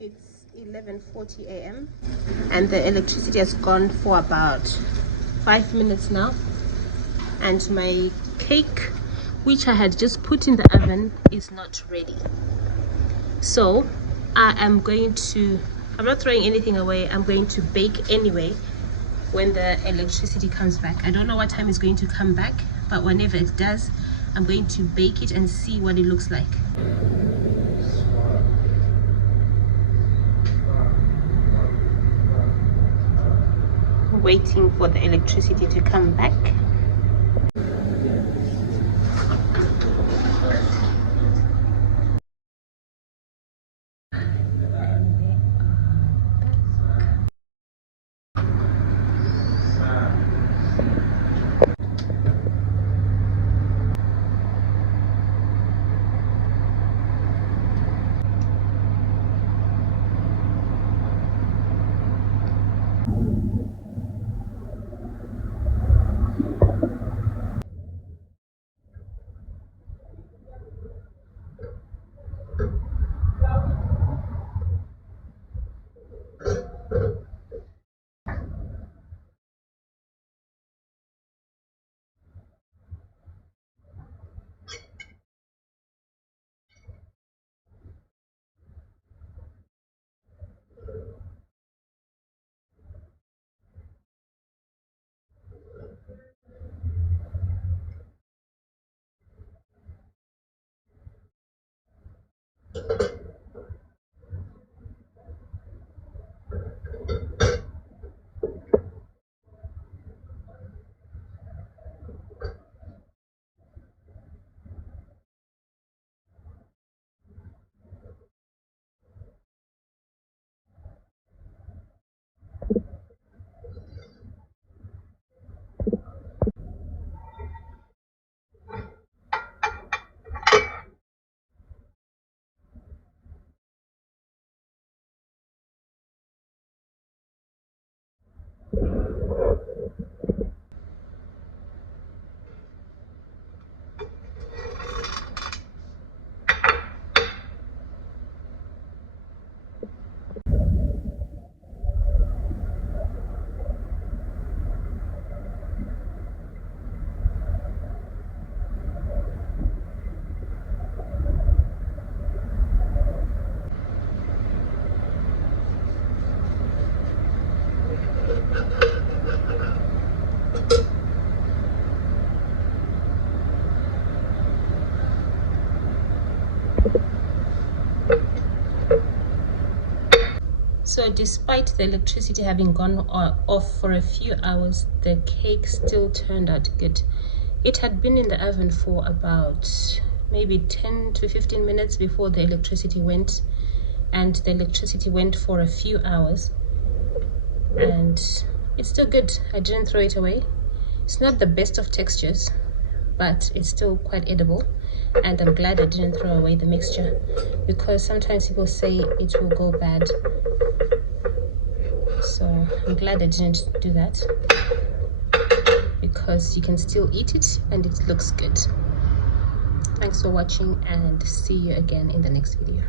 It's 11:40 a.m. and the electricity has gone for about 5 minutes now, and my cake, which I had just put in the oven, is not ready. So I'm not throwing anything away. I'm going to bake anyway when the electricity comes back. I don't know what time it's going to come back, but whenever it does, I'm going to bake it and see what it looks like. Waiting for the electricity to come back. So despite the electricity having gone off for a few hours, the cake still turned out good. It had been in the oven for about maybe 10 to 15 minutes before the electricity went, and the electricity went for a few hours, and it's still good. I didn't throw it away. It's not the best of textures, but it's still quite edible, and I'm glad I didn't throw away the mixture, because sometimes people say it will go bad. So I'm glad I didn't do that, because you can still eat it and it looks good. Thanks for watching, and see you again in the next video.